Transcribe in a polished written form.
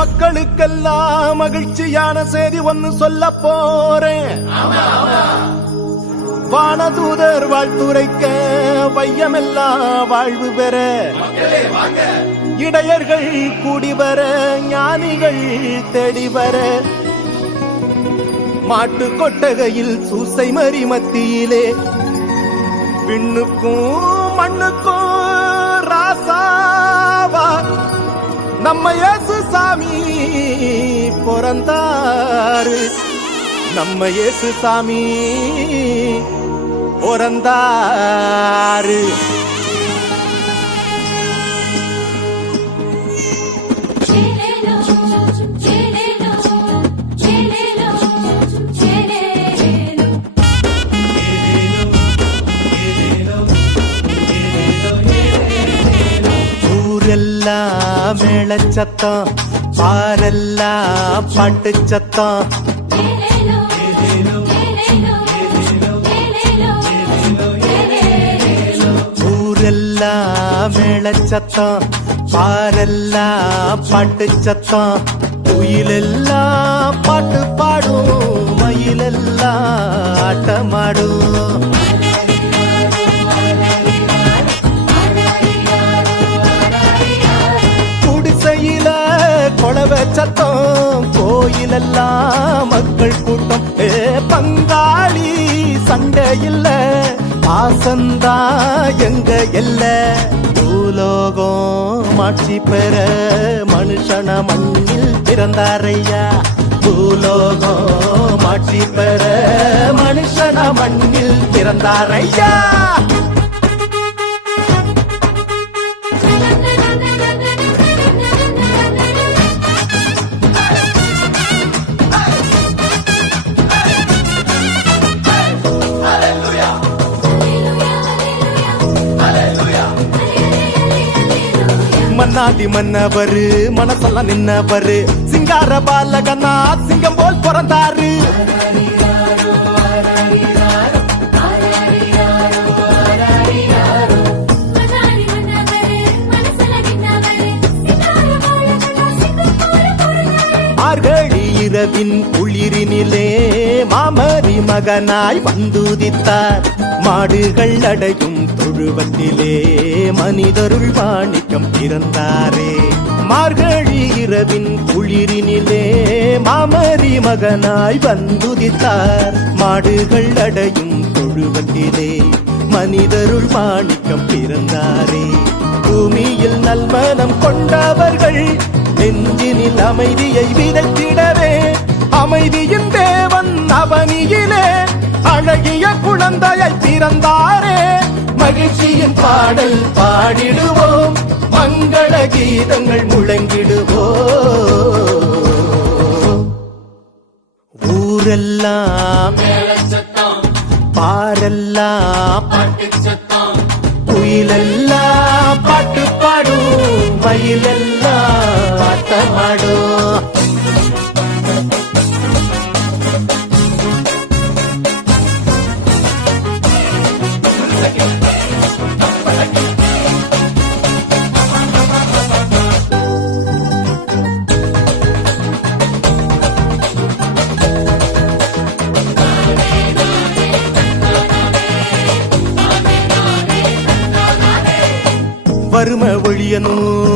மக்களுக்கெல்லாம் மகிழ்ச்சியான செய்தி ஒன்னு சொல்ல போறேன். வானதூதர் வாழ்த்துரைக்க வையமெல்லாம் வாழ்வு பெற, இடையர்கள் கூடி வர, ஞானிகள் தேடி வர, மாட்டு கொட்டகையில் சூசை மறி மத்தியிலே விண்ணுக்கும் மண்ணுக்கும் ராசாவா நம்ம இயேசு சாமி பிறந்தாரு. நம்ம இயேசு சாமி பிறந்தாரு. ஊரெல்லாம் மேளச்சத்தம், பாரெல்லாம் பாட்டு சத்தம், ஊரெல்லாம் மேளச்சத்தம், பாரெல்லாம் பாட்டு சத்தம், குயிலெல்லாம் பாட்டு பாடும், மயிலெல்லாம் ஆட்டமாடும். கொளவ சத்தம், கோயிலெல்லாம் மக்கள் கூட்டம். பங்காளி சண்டை இல்ல, பாசந்தா எங்க எல்ல. பூலோகம் ஆட்சி பெற மனுஷன மண்ணில் பிறந்தாரையா. பூலோகம் ஆட்சி பெற மனுஷன மண்ணில் பிறந்தாரையா. மன்னாதி மன்னவரு மனசெல்லாம் நின்னவரு, சிங்கார பாலகனா சிங்கம் போல் பிறந்தாரு. மார்கழி இரவின் குளிரினிலே மாமரி மகனாய் வந்துதித்தார். மாடுகள் அடையும் தொழுவத்திலே மனிதருள் வாணிக்கம் பிறந்தாரே. மார்கழி இரவின் குளிரினிலே மாமரி மகனாய் வந்துதித்தார். மாடுகள் அடையும் தொழுவத்திலே மனிதருள் வாணிக்கம் பிறந்தாரே. பூமியில் நல்மனம் கொண்டவர்கள் நெஞ்சினில் அமைதியை விதைத்திடவே, அமைதியின் தேவன் அவனியிலே அழகிய குழந்தையை பிறந்தாரே. மகிழ்ச்சியின் பாடல் பாடிடுவோம், மங்கள கீதங்கள் முழங்கிடுவோம். ஊரெல்லாம் பாரெல்லாம் குயிலெல்லாம் பாட்டு பாடும், மயிலெல்லாம் ஆட்டமாடும். வறுமை ஒழியணும்.